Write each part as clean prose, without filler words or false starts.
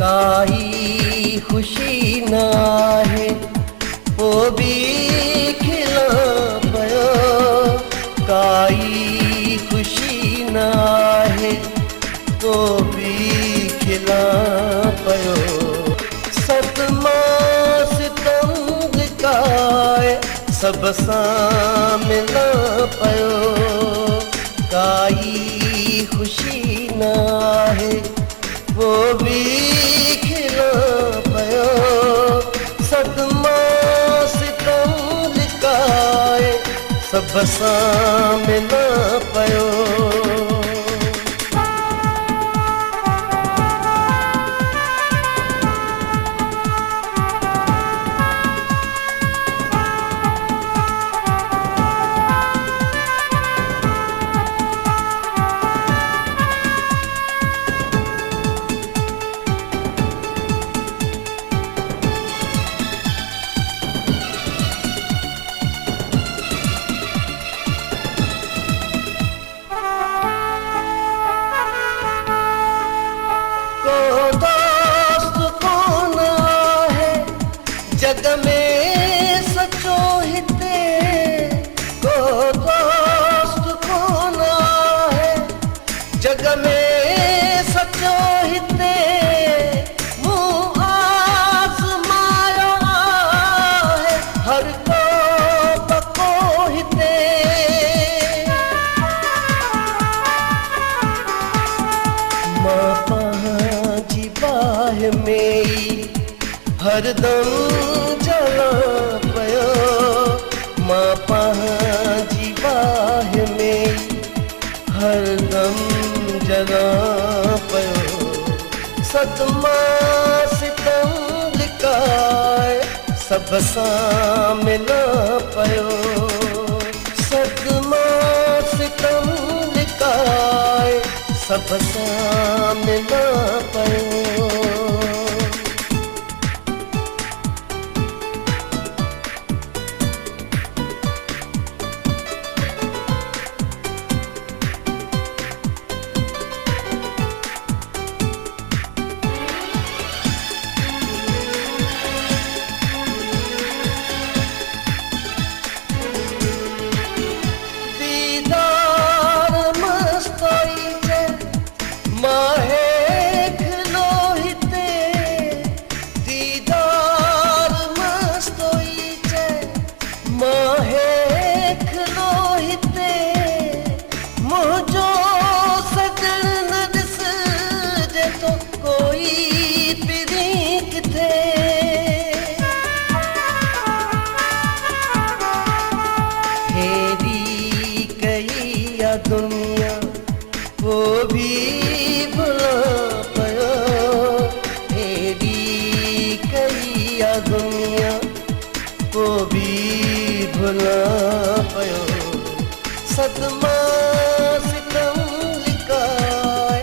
काई खुशी न आहे पोइ बि खिला पियो। काई खुशी न आहे पोइ बि खिला पियो। सदमा सितम लिकाए सब सां मिला पियो। काई खुशी न आहे पोइ बि खिला पियो। सदमा सितम लिकाए सब सां मिला पियो। जग में सचो हिते को दोस्त कोन आहे। जग में सचो हिते मूं आज़मायो आहे। हर को पको हिते मां पंहिंजी बाह में हरदम जला पियो। मां पंहिंजी बाह में हरदम जला पियो। सदमा सितम लिकाए सब सां मिला पियो। सदमा सितम लिकाए सब सां मिला पियो। दुनिया वो भी भुला पियो। हेरी कई दुनिया वो भी भुला पियो। सदमा सितम लिकाए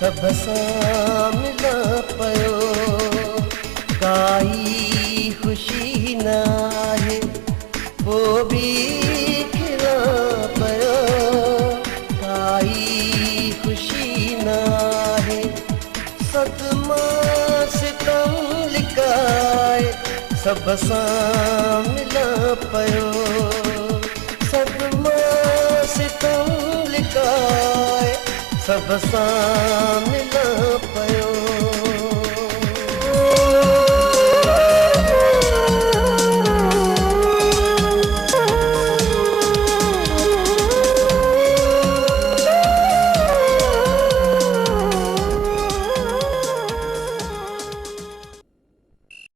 सब सां मिला पियो। काई खुशी न आहे पोइ बि खिला पियो। खुशी न आहे सदमा सितम लिकाए सब सां मिला पियो। सदमा सितम लिकाए सब सां मिला